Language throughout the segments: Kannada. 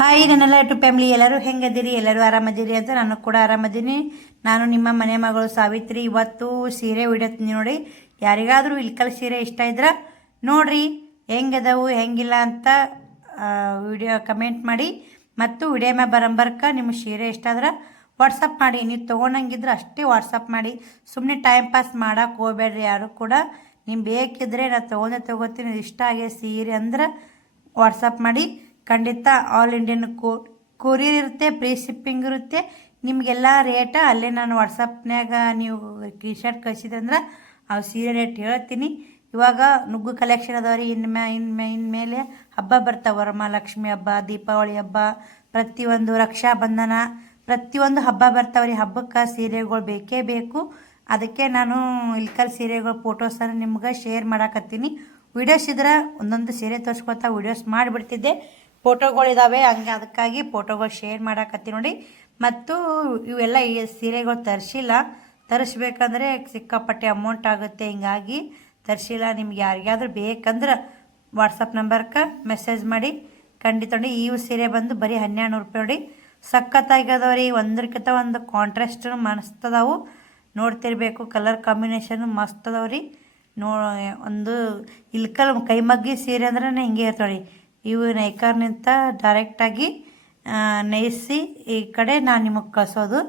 ಹಾಯ್ ನನ್ನೆಲ್ಲ ಯೂಟ್ಯೂಬ್ ಫ್ಯಾಮಿಲಿ ಎಲ್ಲರೂ ಹೆಂಗದಿರಿ, ಎಲ್ಲರೂ ಆರಾಮದಿರಿ ಅಂತ ನಾನು ಕೂಡ ಆರಾಮದೀನಿ. ನಾನು ನಿಮ್ಮ ಮನೆ ಮಗಳು ಸಾವಿತ್ರಿ. ಇವತ್ತು ಸೀರೆ ವಿಡಿಯೋ ನೋಡಿ. ಯಾರಿಗಾದರೂ ಇಲ್ಕಲ್ ಸೀರೆ ಇಷ್ಟ ಇದ್ರೆ ನೋಡ್ರಿ ಹೆಂಗದವು ಹೆಂಗಿಲ್ಲ ಅಂತ ವಿಡಿಯೋ ಕಮೆಂಟ್ ಮಾಡಿ. ಮತ್ತು ವಿಡಿಯೋ ಮ್ಯಾಗ ಬರಂಬರ್ಕ ನಿಮ್ಮ ಸೀರೆ ಇಷ್ಟ ಆದ್ರೆ ವಾಟ್ಸಪ್ ಮಾಡಿ. ನೀವು ತೊಗೊಂಡಂಗಿದ್ರೆ ಅಷ್ಟೇ ವಾಟ್ಸಪ್ ಮಾಡಿ. ಸುಮ್ಮನೆ ಟೈಮ್ ಪಾಸ್ ಮಾಡೋಕೆ ಹೋಗ್ಬೇಡ್ರಿ ಯಾರು ಕೂಡ. ನಿಮ್ಗೆ ಬೇಕಿದ್ರೆ ನಾನು ತೊಗೋತೀನಿ. ಇಷ್ಟ ಆಗಿ ಸೀರೆ ಅಂದ್ರೆ ವಾಟ್ಸಪ್ ಮಾಡಿ. ಖಂಡಿತ ಆಲ್ ಇಂಡಿಯನ್ ಕೊರಿಯರ್ ಇರುತ್ತೆ, ಫ್ರೀ ಶಿಪ್ಪಿಂಗ್ ಇರುತ್ತೆ. ನಿಮಗೆಲ್ಲ ರೇಟ ಅಲ್ಲೇ ನಾನು ವಾಟ್ಸಪ್ನಾಗ ನೀವು ಟಿ ಶರ್ಟ್ ಕಳಿಸಿದಂದ್ರೆ ಆ ಸೀರೆ ರೇಟ್ ಹೇಳ್ತೀನಿ. ಇವಾಗ ನುಗ್ಗು ಕಲೆಕ್ಷನ್ ಅದಾವ್ರಿ. ಇನ್ಮೇಲೆ ಹಬ್ಬ ಬರ್ತಾವೆ. ವರಮಹಾಲಕ್ಷ್ಮಿ ಹಬ್ಬ, ದೀಪಾವಳಿ ಹಬ್ಬ, ಪ್ರತಿಯೊಂದು ರಕ್ಷಾಬಂಧನ, ಪ್ರತಿಯೊಂದು ಹಬ್ಬ ಬರ್ತಾವ್ರಿ. ಹಬ್ಬಕ್ಕೆ ಸೀರೆಗಳು ಬೇಕೇ ಬೇಕು. ಅದಕ್ಕೆ ನಾನು ಇಲ್ಕಲ್ ಸೀರೆಗಳ ಫೋಟೋಸನ್ನು ನಿಮ್ಗೆ ಶೇರ್ ಮಾಡಾಕತ್ತೀನಿ. ವೀಡಿಯೋಸ್ ಇದ್ರೆ ಒಂದೊಂದು ಸೀರೆ ತೋರಿಸ್ಕೊತಾ ವೀಡಿಯೋಸ್ ಮಾಡಿಬಿಡ್ತಿದ್ದೆ. ಫೋಟೋಗಳಿದ್ದಾವೆ, ಹಂಗೆ ಅದಕ್ಕಾಗಿ ಫೋಟೋಗಳು ಶೇರ್ ಮಾಡಾಕತ್ತೀನಿ ನೋಡಿ. ಮತ್ತು ಇವೆಲ್ಲ ಈ ಸೀರೆಗಳು ತರಿಸ್ಬೇಕಂದ್ರೆ ಸಿಕ್ಕಾಪಟ್ಟೆ ಅಮೌಂಟ್ ಆಗುತ್ತೆ. ಹಿಂಗಾಗಿ ತರಿಸಿಲ್ಲ. ನಿಮ್ಗೆ ಯಾರಿಗಾದ್ರೂ ಬೇಕಂದ್ರೆ ವಾಟ್ಸಪ್ ನಂಬರ್ಗೆ ಮೆಸೇಜ್ ಮಾಡಿ. ಖಂಡಿತ ನೋಡಿ. ಈ ಸೀರೆ ಬಂದು ಬರೀ 1200 ರೂಪಾಯಿ ನೋಡಿ. ಸಖತ್ತಾಗ್ಯದವ್ರಿ. ಒಂದಕ್ಕಿಂತ ಒಂದು ಕಾಂಟ್ರಾಸ್ಟ್ ಮಸ್ತದವು. ನೋಡ್ತಿರ್ಬೇಕು. ಕಲರ್ ಕಾಂಬಿನೇಷನ್ ಮಸ್ತ್ ಅದಾವ್ರಿ. ಒಂದು ಇಲ್ಕಲ್ ಕೈಮಗ್ಗಿ ಸೀರೆ ಅಂದ್ರೆ ಹಿಂಗೆ ಇರ್ತಾವೆ. ಇವು ನೈಕಾರ್ನಿಂದ ಡೈರೆಕ್ಟಾಗಿ ನೈಸಿ ಈ ಕಡೆ ನಾನು ನಿಮಗೆ ಕಳ್ಸೋದು.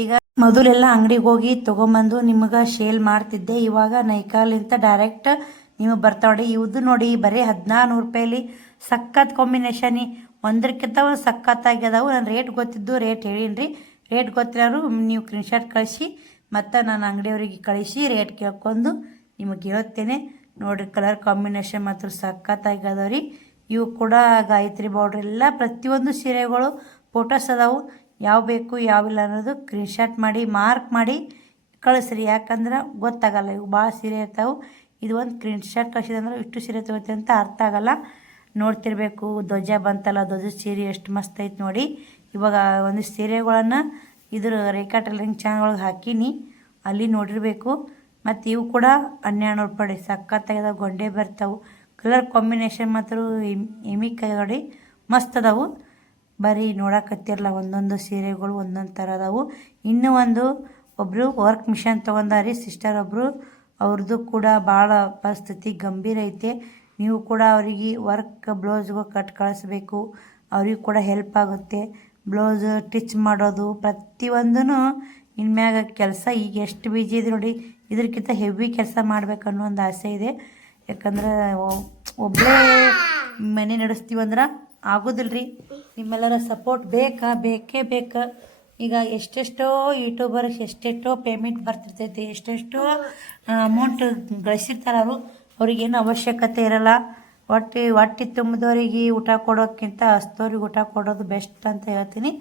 ಈಗ ಮೊದಲೆಲ್ಲ ಅಂಗಡಿಗೆ ಹೋಗಿ ತೊಗೊಂಬಂದು ನಿಮಗೆ ಶೇಲ್ ಮಾಡ್ತಿದ್ದೆ. ಇವಾಗ ನೈಕಾಲಿಂದ ಡೈರೆಕ್ಟ್ ನಿಮಗೆ ಬರ್ತಾವೆ ನೋಡಿ. ಇವ್ದು ನೋಡಿ ಬರೀ 1400 ರೂಪಾಯಲ್ಲಿ ಸಖತ್ ಕಾಂಬಿನೇಷನ್. ಒಂದಕ್ಕಿಂತ ಒಂದು ಸಖತ್ತಾಗ್ಯದವು. ನಾನು ರೇಟ್ ಗೊತ್ತಿದ್ದು ರೇಟ್ ಹೇಳೀನಿ. ರೇಟ್ ಗೊತ್ತಿರೋರು ನೀವು ಸ್ಕ್ರೀನ್ಶಾಟ್ ಕಳಿಸಿ ಮತ್ತು ನಾನು ಅಂಗಡಿಯವ್ರಿಗೆ ಕಳಿಸಿ ರೇಟ್ ಕೇಳ್ಕೊಂಡು ನಿಮಗೆ ಹೇಳ್ತೇನೆ ನೋಡಿರಿ. ಕಲರ್ ಕಾಂಬಿನೇಷನ್ ಮಾತ್ರ ಸಖತ್ತಾಗ್ಯದವ್ರಿ. ಇವು ಕೂಡ ಗಾಯತ್ರಿ ಬಾರ್ಡ್ರ್ ಎಲ್ಲ ಪ್ರತಿಯೊಂದು ಸೀರೆಗಳು ಫೋಟೋಸ್ ಅದಾವು. ಯಾವ ಬೇಕು ಯಾವಿಲ್ಲ ಅನ್ನೋದು ಸ್ಕ್ರೀನ್ಶಾಟ್ ಮಾಡಿ ಮಾರ್ಕ್ ಮಾಡಿ ಕಳಿಸ್ರಿ. ಯಾಕಂದ್ರೆ ಗೊತ್ತಾಗಲ್ಲ. ಇವು ಭಾಳ ಸೀರೆ ಇರ್ತಾವೆ. ಇದು ಒಂದು ಸ್ಕ್ರೀನ್ಶಾಟ್ ಕಳಿಸಿದಂದ್ರೆ ಇಷ್ಟು ಸೀರೆ ತೊಗೋತೀವಿ ಅಂತ ಅರ್ಥ ಆಗಲ್ಲ. ನೋಡ್ತಿರ್ಬೇಕು. ಧ್ವಜ ಬಂತಲ್ಲ, ಧ್ವಜದ ಸೀರೆ ಎಷ್ಟು ಮಸ್ತ್ ಐತೆ ನೋಡಿ. ಇವಾಗ ಒಂದು ಸೀರೆಗಳನ್ನು ಇದ್ರ ರೇಖಾ ಟೈಲರಿಂಗ್ ಚಾನಲ್ ಒಳಗೆ ಹಾಕೀನಿ, ಅಲ್ಲಿ ನೋಡಿರಬೇಕು. ಮತ್ತು ಇವು ಕೂಡ 1200 ರೂಪಾಯಿ ಸಖತ್ತಾಗ್ಯದ. ಗೊಂಡೆ ಬರ್ತಾವೆ. ಕಲರ್ ಕಾಂಬಿನೇಷನ್ ಮಾತ್ರ ಎಮಿಕಾಯಿ ನೋಡಿ ಮಸ್ತ್ ಅದಾವು. ಬರೀ ನೋಡಕತ್ತಿರಲ್ಲ ಒಂದೊಂದು ಸೀರೆಗಳು ಒಂದೊಂದು ಥರ ಅದಾವು. ಇನ್ನೂ ಒಬ್ಬರು ವರ್ಕ್ ಮಿಷನ್ ತೊಗೊಂಡಾರಿ ಸಿಸ್ಟರ್ ಒಬ್ಬರು. ಅವ್ರದ್ದು ಕೂಡ ಭಾಳ ಪರಿಸ್ಥಿತಿ ಗಂಭೀರ ಐತೆ. ನೀವು ಕೂಡ ಅವರಿಗೆ ವರ್ಕ್ ಬ್ಲೌಸ್ಗೂ ಕಟ್ ಕಳಿಸ್ಬೇಕು. ಅವ್ರಿಗೆ ಕೂಡ ಹೆಲ್ಪ್ ಆಗುತ್ತೆ. ಬ್ಲೌಸ್ ಸ್ಟಿಚ್ ಮಾಡೋದು ಪ್ರತಿಯೊಂದೂ ಇನ್ಮ್ಯಾಗ ಕೆಲಸ. ಈಗ ಎಷ್ಟು ಬಿಜಿ ಇದೆ ನೋಡಿ. ಇದಕ್ಕಿಂತ ಹೆವಿ ಕೆಲಸ ಮಾಡ್ಬೇಕನ್ನೋ ಒಂದು ಆಸೆ ಇದೆ. ಯಾಕಂದ್ರೆ ಒಬ್ಬರೇ ಮನೆ ನಡೆಸ್ತೀವಂದ್ರೆ ಆಗೋದಿಲ್ಲ ರೀ. ನಿಮ್ಮೆಲ್ಲರ ಸಪೋರ್ಟ್ ಬೇಕೇ ಬೇಕು. ಈಗ ಎಷ್ಟೆಷ್ಟೋ ಯೂಟ್ಯೂಬರ್ಸ್ ಎಷ್ಟೆಷ್ಟೋ ಪೇಮೆಂಟ್ ಬರ್ತಿರ್ತೈತಿ, ಎಷ್ಟೆಷ್ಟೋ ಅಮೌಂಟ್ ಗಳಿಸಿರ್ತಾರೆ. ಅವ್ರಿಗೇನು ಅವಶ್ಯಕತೆ ಇರಲ್ಲ. ಹೊಟ್ಟೆ ತುಂಬಿದವ್ರಿಗೆ ಊಟ ಕೊಡೋಕ್ಕಿಂತ ಹಸ್ತವ್ರಿಗೆ ಊಟ ಕೊಡೋದು ಬೆಸ್ಟ್ ಅಂತ ಹೇಳ್ತೀನಿ.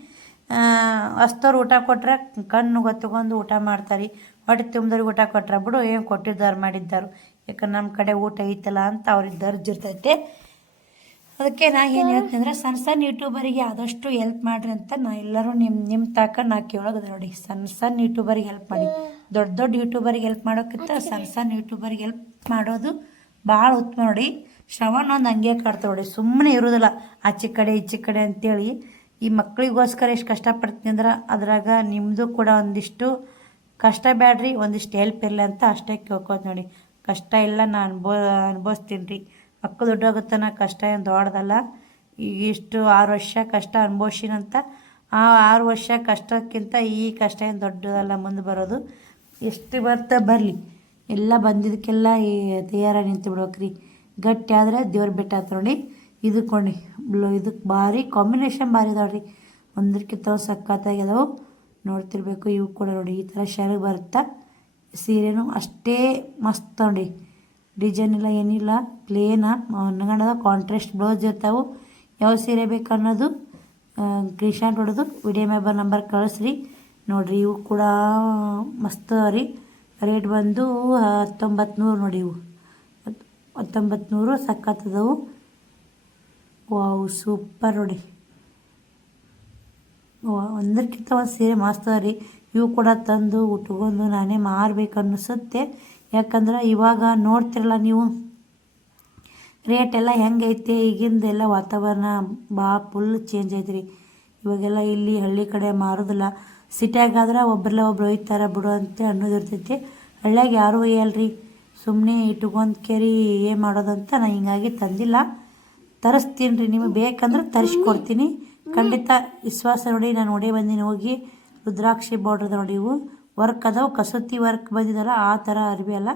ಹಸ್ತವ್ರು ಊಟ ಕೊಟ್ರೆ ಕಣ್ಣು ಗೊತ್ತಗೊಂಡು ಊಟ ಮಾಡ್ತಾರೆ. ಹೊಟ್ಟೆ ತುಂಬಿದವ್ರಿಗೆ ಊಟ ಕೊಟ್ರೆ ಬಿಡು ಏನು ಕೊಟ್ಟಿದ್ದಾರೆ ಮಾಡಿದ್ದಾರೆ. ಯಾಕಂದ್ರೆ ನಮ್ಮ ಕಡೆ ಊಟ ಐತಲ್ಲ ಅಂತ ಅವ್ರಿಗೆ ದರ್ಜಿರ್ತೈತೆ. ಅದಕ್ಕೆ ನಾ ಏನು ಹೇಳ್ತೀನಿ ಅಂದರೆ ಸಣ್ಣ ಯೂಟ್ಯೂಬರಿಗೆ ಆದಷ್ಟು ಹೆಲ್ಪ್ ಮಾಡಿರಿ ಅಂತ ನಾ ಎಲ್ಲರೂ ನಿಮ್ಮ ತನಕ ನಾ ಕೇಳೋದು ನೋಡಿ. ಸಣ್ಣ ಯೂಟ್ಯೂಬರಿಗೆ ಹೆಲ್ಪ್ ಮಾಡಿ. ದೊಡ್ಡ ಯೂಟ್ಯೂಬರಿಗೆ ಹೆಲ್ಪ್ ಮಾಡೋಕ್ಕಿಂತ ಸಣ್ಣ ಯೂಟ್ಯೂಬರಿಗೆ ಹೆಲ್ಪ್ ಮಾಡೋದು ಭಾಳ ಉತ್ತಮ ನೋಡಿ. ಶ್ರವಣ ಒಂದು ಹಂಗೆ ಕಾಡ್ತಾವೆ ನೋಡಿ. ಸುಮ್ಮನೆ ಇರೋದಿಲ್ಲ ಆಚೆ ಕಡೆ ಈಚೆ ಕಡೆ ಅಂತೇಳಿ. ಈ ಮಕ್ಕಳಿಗೋಸ್ಕರ ಎಷ್ಟು ಕಷ್ಟಪಡ್ತೀನಿ ಅಂದ್ರೆ ಅದ್ರಾಗ ನಿಮ್ಮದು ಕೂಡ ಒಂದಿಷ್ಟು ಕಷ್ಟ ಬೇಡ್ರಿ, ಒಂದಿಷ್ಟು ಹೆಲ್ಪ್ ಇರಲಿ ಅಂತ ಅಷ್ಟೇ ಕೇಳ್ಕೋದು ನೋಡಿ. ಕಷ್ಟ ಇಲ್ಲ, ನಾನು ಅನುಭವಿಸ್ತೀನಿ ರೀ. ಮಕ್ಕಳು ದೊಡ್ಡಾಗುತ್ತಾನ ಕಷ್ಟ ಏನು ದೊಡ್ಡದಲ್ಲ. ಈಗ ಇಷ್ಟು 6 ವರ್ಷ ಕಷ್ಟ ಅನುಭವಿಸಿನಂತ ಆ 6 ವರ್ಷ ಕಷ್ಟಕ್ಕಿಂತ ಈ ಕಷ್ಟ ಏನು ದೊಡ್ಡದಲ್ಲ ಮುಂದೆ ಬರೋದು. ಎಷ್ಟು ಬರಲಿ ಎಲ್ಲ ಬಂದಿದ್ದಕ್ಕೆಲ್ಲ ತಯಾರಾಗಿ ನಿಂತು ಬಿಡ್ಬೇಕ್ರಿ. ಗಟ್ಟಿ ಆದರೆ ದೇವ್ರ ಬೆಟ್ಟ ಆತ ನೋಡಿ. ಇದಕ್ಕೆ ಇದಕ್ಕೆ ಭಾರಿ ಕಾಂಬಿನೇಷನ್ ಭಾರಿ ಇದಾವ್ರಿ. ಒಂದಕ್ಕಿಂತ ಸಖತ್ತಾಗ್ಯದವು. ನೋಡ್ತಿರ್ಬೇಕು. ಇವು ಕೂಡ ನೋಡಿ ಈ ಥರ ಶರ್ಟ್ ಬರುತ್ತಾ. ಸೀರೆನೂ ಅಷ್ಟೇ ಮಸ್ತ್ ನೋಡಿ. ಡಿಸೈನ್ ಇಲ್ಲ ಏನಿಲ್ಲ, ಪ್ಲೇನ ಒಣಗಣದ ಕಾಂಟ್ರಾಸ್ಟ್ ಬ್ಲೌಸ್ ಇರ್ತಾವೆ. ಯಾವ ಸೀರೆ ಬೇಕು ಅನ್ನೋದು ಸ್ಕ್ರೀನ್ಶಾಟ್ ಹೊಡೆದು ವಿಡಿಯೋ ಮ್ಯಾಬರ್ ನಂಬರ್ ಕಳಿಸ್ರಿ. ನೋಡಿರಿ ಇವು ಕೂಡ ಮಸ್ತ್ ರೀ. ರೇಟ್ ಬಂದು 1900 ನೋಡಿ. ಇವು 1900 ಸಖತ್ತದವು. ವಾವ್ ಸೂಪರ್ ನೋಡಿ. ಒಂದಕ್ಕಿಂತ ಒಂದು ಸೀರೆ ಮಸ್ತ್ ರೀ. ಇವು ಕೂಡ ತಂದು ಉಟ್ಕೊಂಡು ನಾನೇ ಮಾರಬೇಕು ಅನ್ನಿಸುತ್ತೆ. ಯಾಕಂದ್ರೆ ಇವಾಗ ನೋಡ್ತಿರಲ್ಲ ನೀವು ರೇಟ್ ಎಲ್ಲ ಹೆಂಗೈತೆ ಈಗಿಂದೆಲ್ಲ ವಾತಾವರಣ ಭಾಳ ಫುಲ್ ಚೇಂಜ್ ಐತ್ರಿ. ಇವಾಗೆಲ್ಲ ಇಲ್ಲಿ ಹಳ್ಳಿ ಕಡೆ ಮಾರೋದಿಲ್ಲ. ಸಿಟಿಯಾಗಾದ್ರೆ ಒಬ್ರಲ್ಲ ಒಬ್ರು ಒಯ್ತಾರೆ ಬಿಡು ಅಂತ ಅನ್ನೋದಿರ್ತೈತಿ. ಹಳ್ಳಿಯಾಗ ಯಾರೂ ಒಯ್ಯಲ್ರಿ, ಸುಮ್ಮನೆ ಇಟ್ಕೊಂಡ್ ಕೇರಿ ಏನು ಮಾಡೋದಂತ ನಾನು ಹಿಂಗಾಗಿ ತಂದಿಲ್ಲ. ತರಿಸ್ತೀನಿ ರೀ, ನಿಮಗೆ ಬೇಕಂದ್ರೆ ತರಿಸ್ಕೊಡ್ತೀನಿ ಖಂಡಿತ. ವಿಶ್ವಾಸ ನೋಡಿ, ನಾನು ನೋಡೇ ಬಂದೀನಿ ಹೋಗಿ. ರುದ್ರಾಕ್ಷಿ ಬಾರ್ಡ್ರದ ನೋಡಿ, ಇವು ವರ್ಕ್ ಅದಾವೆ, ಕಸೂತಿ ವರ್ಕ್ ಬಂದಿದಲ್ಲ ಆ ಥರ ಅರ್ಬಿ ಅಲ್ಲ.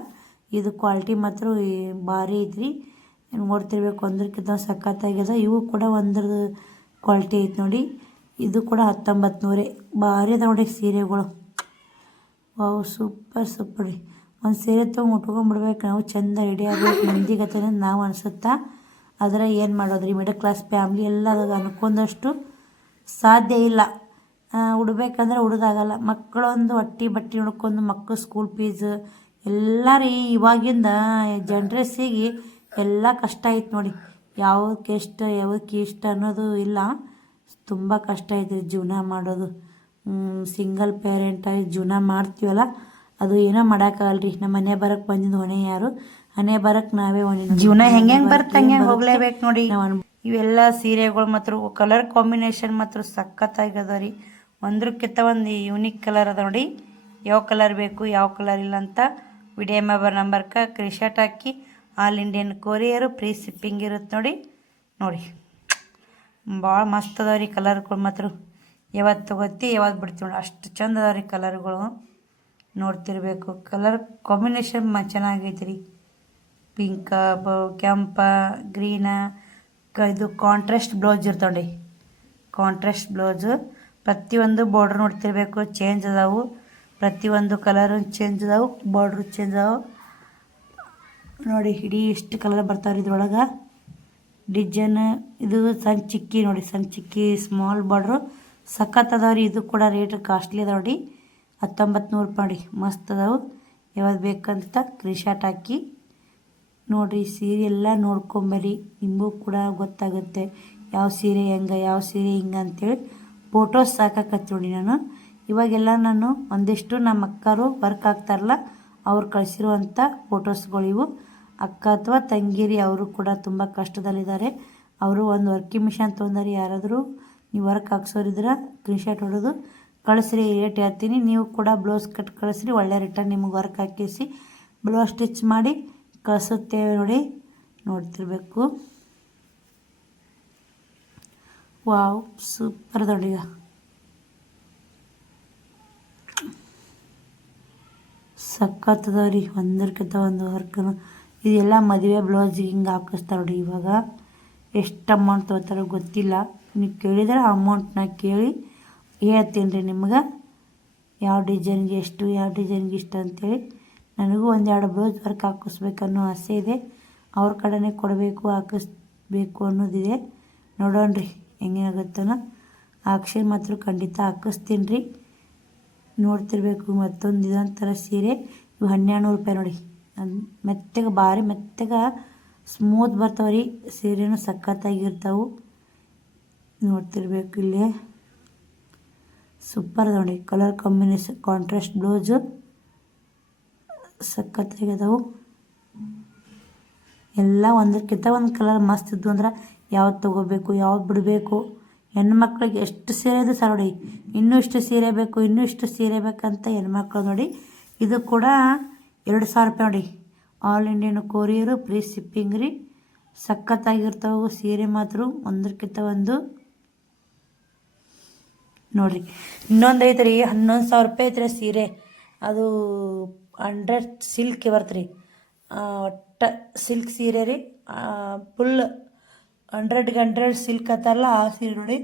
ಇದು ಕ್ವಾಲಿಟಿ ಮಾತ್ರ ಭಾರಿ ಐತ್ರಿ. ನೋಡ್ತಿರ್ಬೇಕು, ಒಂದಕ್ಕಿಂತ ಸಖತ್ತಾಗ್ಯದ. ಇವು ಕೂಡ ಒಂದ್ರದ್ದು ಕ್ವಾಲಿಟಿ ಐತೆ ನೋಡಿ. ಇದು ಕೂಡ 1900. ಭಾರಿ ಅದ ನೋಡಿ ಸೀರೆಗಳು. ವಾವ್, ಸೂಪರ್ ರೀ. ಒಂದು ಸೀರೆ ತೊಗೊಂಡು ಉಟ್ಕೊಂಡ್ಬಿಡ್ಬೇಕು ನಾವು, ಚೆಂದ ರೆಡಿ ಆಗ್ಬೇಕು ಮಂದಿಗತ್ತೆ ನಾವು ಅನಿಸುತ್ತಾ. ಆದರೆ ಏನು ಮಾಡೋದ್ರಿ, ಮಿಡಲ್ ಕ್ಲಾಸ್ ಫ್ಯಾಮ್ಲಿ ಎಲ್ಲ ಅದಾಗ ಅನ್ಕೊಂಡಷ್ಟು ಸಾಧ್ಯ ಇಲ್ಲ. ಉಡ್ಬೇಕಂದ್ರೆ ಉಡೋದಾಗಲ್ಲ. ಮಕ್ಕಳೊಂದು ಹೊಟ್ಟೆ ಬಟ್ಟೆ ನೋಡ್ಕೊಂಡು ಮಕ್ಕಳು ಸ್ಕೂಲ್ ಫೀಸ್ ಎಲ್ಲ ರೀ. ಇವಾಗಿಂದ ಜನ್ರೇಸಿಗೆ ಎಲ್ಲ ಕಷ್ಟ ಐತೆ ನೋಡಿ. ಯಾವುದಕ್ಕೆ ಎಷ್ಟು ಯಾವಕ್ಕೆ ಇಷ್ಟ ಅನ್ನೋದು ಇಲ್ಲ. ತುಂಬ ಕಷ್ಟ ಐತೆ ಜೀವನ ಮಾಡೋದು. ಸಿಂಗಲ್ ಪೇರೆಂಟಾಗಿ ಜೀವನ ಮಾಡ್ತೀವಲ್ಲ, ಅದು ಏನೋ ಮಾಡೋಕ್ಕಾಗಲ್ರಿ. ನಮ್ಮ ಮನೆ ಬರೋಕ್ಕೆ ಬಂದಿದ್ದು ಹೊಣೆ ಯಾರು? ಹಣೆ ಬರೋಕ್ಕೆ ನಾವೇ ಹೊಣೆ. ಜೀವನ ಹೆಂಗೆ ಬರ್ತಂಗೆ ಹೋಗ್ಲೇಬೇಕು ನೋಡಿ. ಇವೆಲ್ಲ ಸೀರೆಗಳು ಮಾತ್ರ ಕಲರ್ ಕಾಂಬಿನೇಷನ್ ಮಾತ್ರ ಸಖತ್ತಾಗ್ಯದ ರೀ. ಒಂದ್ರಕ್ಕಿಂತ ಒಂದು ಯೂನಿಕ್ ಕಲರ್ ಅದ ನೋಡಿ. ಯಾವ ಕಲರ್ ಬೇಕು ಯಾವ ಕಲರ್ ಇಲ್ಲ ಅಂತ ವಿಡಿಯೋ ನಂಬರ್ಗೆ ಕ್ರೀಶಾಟ್ ಹಾಕಿ. All Indian courier, free shipping ಇರುತ್ತೆ ನೋಡಿ. ಭಾಳ ಮಸ್ತ್ ಅದಾವ ರೀ ಕಲರ್ಗಳು ಮಾತ್ರ. ಯಾವತ್ತು ತೊಗೋತಿ ಯಾವತ್ತು ಬಿಡ್ತೀವಿ ನೋಡಿ, ಅಷ್ಟು ಚಂದ ಅದಾವ ರೀ ಕಲರ್ಗಳು. ನೋಡ್ತಿರ್ಬೇಕು, ಕಲರ್ ಕಾಂಬಿನೇಷನ್ ಚೆನ್ನಾಗೈತೆ ರೀ. ಪಿಂಕ, ಕೆಂಪ, ಗ್ರೀನ, ಇದು ಕಾಂಟ್ರಾಸ್ಟ್ ಬ್ಲೌಸ್ ಇರ್ತಾವೆ. ಕಾಂಟ್ರಾಸ್ಟ್ ಬ್ಲೌಸು ಪ್ರತಿಯೊಂದು ಬಾರ್ಡ್ರ್ ನೋಡ್ತಿರ್ಬೇಕು, ಚೇಂಜ್ ಅದಾವು. ಪ್ರತಿಯೊಂದು ಕಲರು ಚೇಂಜ್ ಅದಾವು, ಬಾರ್ಡ್ರು ಚೇಂಜ್ ಅದಾವು ನೋಡಿ. ಇಡೀ ಇಷ್ಟು ಕಲರ್ ಬರ್ತಾವ್ರಿ ಇದ್ರೊಳಗೆ. ಡಿಸೈನ್ ಇದು ಸಣ್ಣ ಚಿಕ್ಕಿ ನೋಡಿ, ಸಣ್ಣ ಚಿಕ್ಕಿ ಸ್ಮಾಲ್ ಬಾರ್ಡ್ರು ಸಖತ್ ಅದಾವ್ರಿ. ಇದು ಕೂಡ ರೇಟ್ ಕಾಸ್ಟ್ಲಿ ಅದಾವ ನೋಡಿ. 1900 ರೂಪಾಯಿ ಮಸ್ತ್ ಅದಾವು. ಯಾವ್ದು ಬೇಕಂತ ಕ್ರೀಶಾಟ್ ಹಾಕಿ ನೋಡಿರಿ. ಸೀರೆ ಎಲ್ಲ ನೋಡ್ಕೊಂಬರಿ, ನಿಮಗೂ ಕೂಡ ಗೊತ್ತಾಗುತ್ತೆ ಯಾವ ಸೀರೆ ಹೆಂಗೆ ಯಾವ ಸೀರೆ ಹಿಂಗೆ ಅಂತೇಳಿ. ಫೋಟೋಸ್ ಸಾಕಾಕತ್ತಿ ನೋಡಿ ನಾನು. ಇವಾಗೆಲ್ಲ ನಾನು ಒಂದಿಷ್ಟು ನಮ್ಮ ಅಕ್ಕರು ವರ್ಕ್ ಆಗ್ತಾರಲ್ಲ ಅವ್ರು ಕಳಿಸಿರುವಂಥ ಫೋಟೋಸ್ಗಳು ಇವು. ಅಕ್ಕ ಅಥವಾ ತಂಗಿರಿ, ಅವರು ಕೂಡ ತುಂಬ ಕಷ್ಟದಲ್ಲಿದ್ದಾರೆ. ಅವರು ಒಂದು ವರ್ಕಿಂಗ್ ಮಿಷನ್ ತೊಗೊಂಡಾರೆ. ಯಾರಾದರೂ ನೀವು ವರ್ಕ್ ಹಾಕ್ಸೋರಿದ್ರೆ ಸ್ಕ್ರೀನ್ಶಾಟ್ ಹೊಡೋದು ಕಳಿಸ್ರಿ, ರೇಟ್ ಹೇಳ್ತೀನಿ. ನೀವು ಕೂಡ ಬ್ಲೌಸ್ ಕಟ್ ಕಳಿಸ್ರಿ, ಒಳ್ಳೆ ರಿಟರ್ನ್ ನಿಮಗೆ ವರ್ಕ್ ಹಾಕಿಸಿ ಬ್ಲೌಸ್ ಸ್ಟಿಚ್ ಮಾಡಿ ಕಳಿಸುತ್ತೇವೆ ನೋಡಿ. ನೋಡ್ತಿರ್ಬೇಕು. ವಾವ್, ಸೂಪರ್ ನೋಡಿ. ಸಖತ್ತದವ್ರಿ, ಒಂದಕ್ಕಿಂತ ಒಂದು ವರ್ಕನು. ಇದೆಲ್ಲ ಮದುವೆ ಬ್ಲೌಸಿಗೆ ಹಿಂಗೆ ಹಾಕಿಸ್ತಾರೆ ನೋಡಿ. ಇವಾಗ ಎಷ್ಟು ಅಮೌಂಟ್ ತೊಗೋತಾರೋ ಗೊತ್ತಿಲ್ಲ. ನೀವು ಕೇಳಿದ್ರೆ ಅಮೌಂಟ್ನ ಕೇಳಿ ಹೇಳ್ತೀನಿ ರೀ ನಿಮ್ಗೆ. ಯಾವ ಡಿಸೈನ್ಗೆ ಎಷ್ಟು, ಯಾವ ಡಿಸೈನ್ಗೆ ಇಷ್ಟ ಅಂತೇಳಿ. ನನಗೂ ಒಂದೆರಡು ಬ್ಲೌಸ್ ವರ್ಕ್ ಹಾಕಿಸ್ಬೇಕನ್ನೋ ಆಸೆ ಇದೆ. ಅವ್ರ ಕಡೆನೇ ಕೊಡಬೇಕು, ಹಾಕಿಸ್ಬೇಕು ಅನ್ನೋದಿದೆ. ನೋಡೋಣ್ರಿ ಹೆಂಗೇನಾಗುತ್ತೋ. ಹಾಕ್ಸಿ ಮಾತ್ರ ಖಂಡಿತ ಹಾಕಿಸ್ತೀನಿ ರೀ. ನೋಡ್ತಿರ್ಬೇಕು. ಮತ್ತೊಂದು ಇದೊಂಥರ ಸೀರೆ, ಇವು 1200 ರೂಪಾಯಿ ನೋಡಿ. ಮೆತ್ತಗೆ ಭಾರಿ ಮೆತ್ತಗೆ ಸ್ಮೂತ್ ಬರ್ತಾವ್ರಿ. ಸೀರೆನೂ ಸಖತ್ತಾಗಿರ್ತಾವೆ. ನೋಡ್ತಿರ್ಬೇಕು. ಇಲ್ಲೇ ಸೂಪರ್ ನೋಡಿ, ಕಲರ್ ಕಾಂಬಿನೇಷನ್ ಕಾಂಟ್ರಾಸ್ಟ್ ಬ್ಲೌಸು ಸಖತ್ತಾಗಿದಾವು. ಎಲ್ಲ ಒಂದಕ್ಕಿಂತ ಒಂದು ಕಲರ್ ಮಸ್ತ್ ಇದ್ವು ಅಂದ್ರೆ ಯಾವ್ದು ತೊಗೋಬೇಕು ಯಾವ್ದು ಬಿಡಬೇಕು. ಹೆಣ್ಮಕ್ಳಿಗೆ ಎಷ್ಟು ಸೀರೆ ಇದೆ ಸರ್ ನೋಡಿ. ಇನ್ನೂ ಇಷ್ಟು ಸೀರೆ ಬೇಕು, ಇನ್ನೂ ಇಷ್ಟು ಸೀರೆ ಬೇಕಂತ ಹೆಣ್ಮಕ್ಳು ನೋಡಿ. ಇದು ಕೂಡ 2000 ರೂಪಾಯಿ ನೋಡಿ. All Indian courier, free shipping ರೀ. ಸಖತ್ತಾಗಿರ್ತಾವೆ ಸೀರೆ ಮಾತ್ರ, ಒಂದಕ್ಕಿಂತ ಒಂದು ನೋಡಿರಿ. ಇನ್ನೊಂದು ಐತೆ ರೀ, 11,000 ರೂಪಾಯಿ ಐತ್ರಿ ಸೀರೆ. ಅದು 100 ಸಿಲ್ಕ್ ಬರ್ತರಿ. ಒಟ್ಟು ಸಿಲ್ಕ್ ಸೀರೆ ರೀ. ಫುಲ್ 100ಗೆ 100 ಸಿಲ್ಕ್ ಅಂತಾರಲ್ಲ ಆ ಸೀರೆ ನೋಡಿ.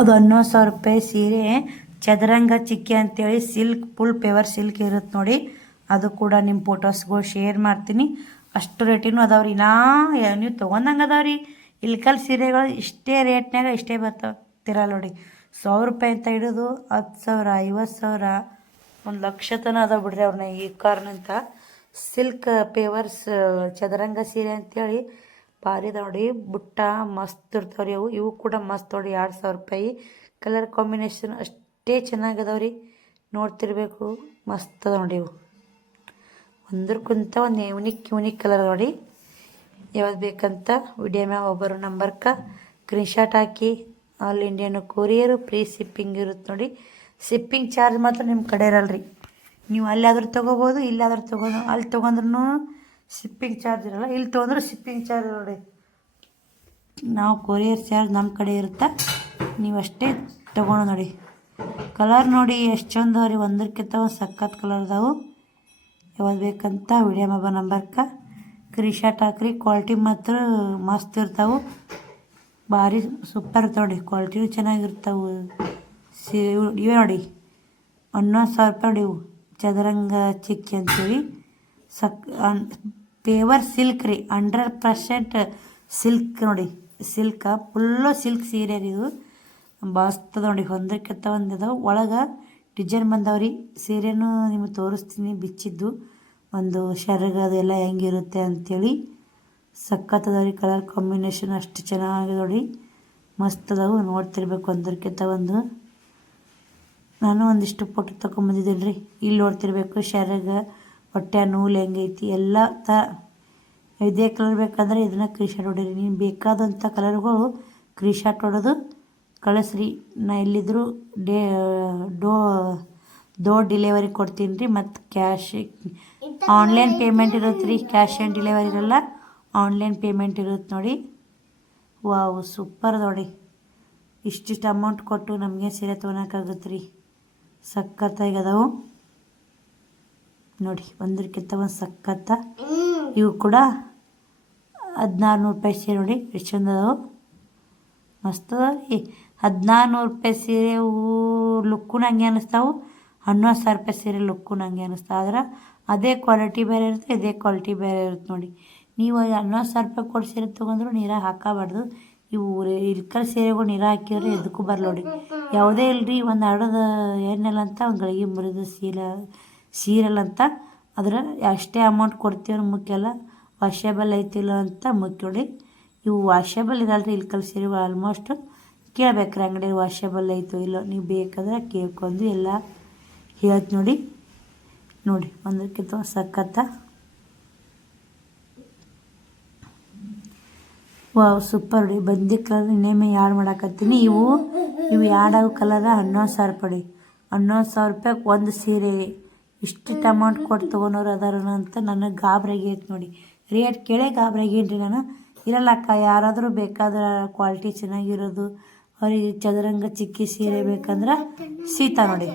ಅದು 11,000 ರೂಪಾಯಿ ಸೀರೆ. ಚದರಂಗ ಚಿಕ್ಕಿ ಅಂತೇಳಿ ಸಿಲ್ಕ್, ಫುಲ್ ಪೆವರ್ ಸಿಲ್ಕ್ ಇರುತ್ತೆ ನೋಡಿ. ಅದು ಕೂಡ ನಿಮ್ಮ ಫೋಟೋಸ್ಗಳು ಶೇರ್ ಮಾಡ್ತೀನಿ. ಅಷ್ಟು ರೇಟಿನೂ ಅದಾವ್ರಿ. ನೀವು ತೊಗೊಂಡಂಗೆ ಅದಾವ್ರಿ. ಇಲ್ಕಲ್ ಸೀರೆಗಳು ಇಷ್ಟೇ ರೇಟ್ನಾಗ ಇಷ್ಟೇ ಬರ್ತಿರಲ್ಲ ನೋಡಿ. 100 ರೂಪಾಯಿ ಅಂತ ಹಿಡಿದು 10,000, 50,000, 1,00,000 ತನಕ ಅದಾವ ಬಿಡ್ರಿ. ಅವ್ರನ್ನ ಈ ಕಾರಣಂತ ಸಿಲ್ಕ್ ಪೇವರ್ಸ್ ಚದರಂಗ ಸೀರೆ ಅಂತೇಳಿ ಭಾರಿ ಅದಾವ ನೋಡಿ. ಬುಟ್ಟ ಮಸ್ತ್ ಇರ್ತಾವ್ರಿ ಅವು. ಇವು ಕೂಡ ಮಸ್ತ್ ನೋಡಿ. 2,000 ರೂಪಾಯಿ. ಕಲರ್ ಕಾಂಬಿನೇಷನ್ ಅಷ್ಟೇ ಚೆನ್ನಾಗದಾವ್ರಿ. ನೋಡ್ತಿರ್ಬೇಕು, ಮಸ್ತ್ ಅದ ನೋಡಿ. ಇವು ಒಂದ್ರಕ್ಕಿಂತ ಒಂದು ಯೂನಿಕ್ ಕಲರ್ ನೋಡಿ. ಯಾವ್ದು ಬೇಕಂತ ವಿಡಿಯೋ ಮ್ಯಾಗ ಒಬ್ಬರು ನಂಬರ್ಕ ಸ್ಕ್ರೀನ್ಶಾಟ್ ಹಾಕಿ. All Indian courier free shipping ಇರುತ್ತೆ ನೋಡಿ. ಶಿಪ್ಪಿಂಗ್ ಚಾರ್ಜ್ ಮಾತ್ರ ನಿಮ್ಮ ಕಡೆ ಇರಲ್ರಿ. ನೀವು ಅಲ್ಲಾದ್ರೂ ತೊಗೋಬೋದು, ಇಲ್ಲಾದ್ರೂ ತೊಗೋದು. ಅಲ್ಲಿ ತೊಗೊಂಡ್ರೂ ಶಿಪ್ಪಿಂಗ್ ಚಾರ್ಜ್ ಇರೋಲ್ಲ, ಇಲ್ಲಿ ತೊಗೊಂಡ್ರು ಶಿಪ್ಪಿಂಗ್ ಚಾರ್ಜ್ ನೋಡಿ. ನಾವು ಕೊರಿಯರ್ ಚಾರ್ಜ್ ನಮ್ಮ ಕಡೆ ಇರುತ್ತೆ, ನೀವು ಅಷ್ಟೇ ತೊಗೊಳೋ ನೋಡಿ. ಕಲರ್ ನೋಡಿ ಎಷ್ಟು ಚಂದ ಅವ್ರಿ, ಒಂದಕ್ಕಿಂತ ಒಂದು ಸಖತ್ ಕಲರ್ ಅದಾವು. ಯಾವ್ದು ಬೇಕಂತ ವಿಡಿಯೋ ಮ್ಯಾಗ ನಂಬರ್ಕ ಸ್ಕ್ರೀನ್ಶಾಟ್ ಹಾಕ್ರಿ. ಕ್ವಾಲಿಟಿ ಮಾತ್ರ ಮಸ್ತ್ ಇರ್ತಾವೆ, ಭಾರಿ ಸೂಪರ್ ಇರ್ತಾವೆ ನೋಡಿ. ಕ್ವಾಲಿಟಿನೂ ಚೆನ್ನಾಗಿರ್ತಾವೆ. ಇವೆ ನೋಡಿ 11,000 ರೂಪಾಯಿ ನೋಡಿ. ಇವು ಚದರಂಗ ಚಿಕ್ಕಿ ಅಂತೀವಿ. ಪೇವರ್ ಸಿಲ್ಕ್ ರೀ, 100% ಸಿಲ್ಕ್ ನೋಡಿ. ಸಿಲ್ಕ ಫುಲ್ಲು ಸಿಲ್ಕ್ ಸೀರೆ ರೀ ಇದು. ಮಸ್ತದ ನೋಡಿ, ಒಂದಕ್ಕಿಂತ ಒಂದು ಇದಾವೆ. ಒಳಗೆ ಡಿಸೈನ್ ಬಂದವ್ರಿ. ಸೀರೆನೂ ನಿಮಗೆ ತೋರಿಸ್ತೀನಿ ಬಿಚ್ಚಿದ್ದು, ಒಂದು ಶರ್ಗ ಅದೆಲ್ಲ ಹೆಂಗಿರುತ್ತೆ ಅಂಥೇಳಿ. ಸಖತ್ತದವ್ರಿ. ಕಲರ್ ಕಾಂಬಿನೇಷನ್ ಅಷ್ಟು ಚೆನ್ನಾಗಿದೆ ನೋಡಿ, ಮಸ್ತ್ ಅದಾವು. ನೋಡ್ತಿರ್ಬೇಕು ಒಂದಕ್ಕಿಂತ ಒಂದು. ನಾನು ಒಂದಿಷ್ಟು ಫೋಟೋ ತೊಗೊಂಬಂದಿದ್ದೀನಿ ರೀ. ಇಲ್ಲಿ ನೋಡ್ತಿರ್ಬೇಕು ಶರ್ಗ, ಹೊಟ್ಟೆ ನೂಲು ಹೆಂಗೈತಿ ಎಲ್ಲ ಇದೇ ಕಲರ್ ಬೇಕಂದ್ರೆ ಇದನ್ನ ಸ್ಕ್ರೀನ್ಶಾಟ್ ಹೊಡೀರಿ. ನೀವು ಬೇಕಾದಂಥ ಕಲರ್ಗಳು ಸ್ಕ್ರೀನ್ಶಾಟ್ ಹೊಡೋದು ಕಳಿಸ್ರಿ. ನಾ ಎಲ್ಲಿದ್ದರೂ ಡೋರ್ ಡೆಲಿವರಿ ಕೊಡ್ತೀನಿ ರೀ. ಮತ್ತು ಕ್ಯಾಶ್ ಆನ್ಲೈನ್ ಪೇಮೆಂಟ್ ಇರುತ್ತೆ ರೀ. ಕ್ಯಾಶ್ ಆನ್ ಡೆಲಿವರಿ ಇರಲ್ಲ, ಆನ್ಲೈನ್ ಪೇಮೆಂಟ್ ಇರುತ್ತೆ ನೋಡಿ. ವಾವ್ ಸೂಪರ್ ನೋಡಿ. ಇಷ್ಟಿಷ್ಟು ಅಮೌಂಟ್ ಕೊಟ್ಟು ನಮಗೆ ಸೀರೆ ತೊಗೊಳಕ್ಕಾಗುತ್ತೆ ರೀ. ಸಖತ್ತಾಗಿ ಅದಾವು ನೋಡಿ, ಒಂದಕ್ಕಿಂತ ಒಂದು ಸಖತ್ತ. ಇವು ಕೂಡ 1,600 ರೂಪಾಯಿ ಸೀರೆ ನೋಡಿ, ಎಷ್ಟು ಚಂದ ಅದಾವು, ಮಸ್ತ್ ಅದಾವ ರೀ. 1,600 ರೂಪಾಯಿ ಸೀರೆ ಲುಕ್ಕು ನಂಗೆ ಅನ್ನಿಸ್ತಾವೆ. 11,000 ರೂಪಾಯಿ ಸೀರೆ ಲುಕ್ಕು ನಂಗೆ ಅನ್ನಿಸ್ತಾವೆ. ಆದ್ರೆ ಅದೇ ಕ್ವಾಲಿಟಿ ಬೇರೆ ಇರುತ್ತೆ, ಇದೇ ಕ್ವಾಲಿಟಿ ಬೇರೆ ಇರುತ್ತೆ ನೋಡಿ. ನೀವು 11,000 ರೂಪಾಯಿ ಕೊಟ್ಟು ಸೀರೆ ತೊಗೊಂಡ್ರು ನೀರಾಗ ಹಾಕಬಾರ್ದು. ಇವು ಇಲ್ಕಲ್ ಸೀರೆಗಳು ನೀರು ಹಾಕಿದ್ರೆ ಎದಕ್ಕೂ ಬರಲ್ಲ ನೋಡಿ. ಯಾವುದೇ ಇಲ್ಲರಿ, ಒಂದು ಹಡದ ಏನಿಲ್ಲ ಅಂತ ಒಂದು ಗಳಿಗೆ ಮುರಿದು ಸೀರಲ್ಲ ಅಂತ. ಅದ್ರ ಅಷ್ಟೇ ಅಮೌಂಟ್ ಕೊಡ್ತೀವಿ ಮುಖ್ಯ ಅಲ್ಲ, ವಾಷೇಬಲ್ ಐತಿಲ್ಲ ಅಂತ ಮುಖ್ಯ ನೋಡಿ. ಇವು ವಾಷೇಬಲ್ ಇರಲ್ರಿ ಇಲ್ಕಲ್ ಸೀರೆಗಳು. ಆಲ್ಮೋಸ್ಟ್ ಕೇಳ್ಬೇಕ್ರಿ ಅಂಗಡಿ ವಾಷೇಬಲ್ ಐತೋ ಇಲ್ಲೋ. ನೀವು ಬೇಕಾದ್ರೆ ಕೇಳ್ಕೊಂಡು ಎಲ್ಲ ಹೇಳ್ತು ನೋಡಿ. ನೋಡಿ ಒಂದಕ್ಕಿಂತ ಸಖತ್ತ. ವಾವ್ ಸೂಪರ್ ರೀ. ಬಂದಿ ಕಲರ್ ಇನ್ನೇಮೆ ಯಾಡ್ ಮಾಡಾಕತ್ತೀನಿ. ಇವು ಯಾಡಾವ ಕಲರ 11,000 ರೂಪಾಯಿ. 11,000 ರೂಪಾಯಿ ಒಂದು ಸೀರೆ. ಇಷ್ಟಿಟ್ಟು ಅಮೌಂಟ್ ಕೊಟ್ಟು ತೊಗೊಳೋರು ಅದಾರ ಅಂತ ನನಗೆ ಗಾಬರಿಗೆ ಐತೆ ನೋಡಿ. ರೇಟ್ ಕೇಳೇ ಗಾಬರಿಗೇನು ರೀ ನಾನು. ಇರಲ್ಲಕ್ಕ, ಯಾರಾದರೂ ಬೇಕಾದ್ರೆ ಕ್ವಾಲಿಟಿ ಚೆನ್ನಾಗಿರೋದು ಅವ್ರಿಗೆ ಚದುರಂಗ ಚಿಕ್ಕಿ ಸೀರೆ ಬೇಕಂದ್ರೆ ಸೀತಾ ನೋಡಿ.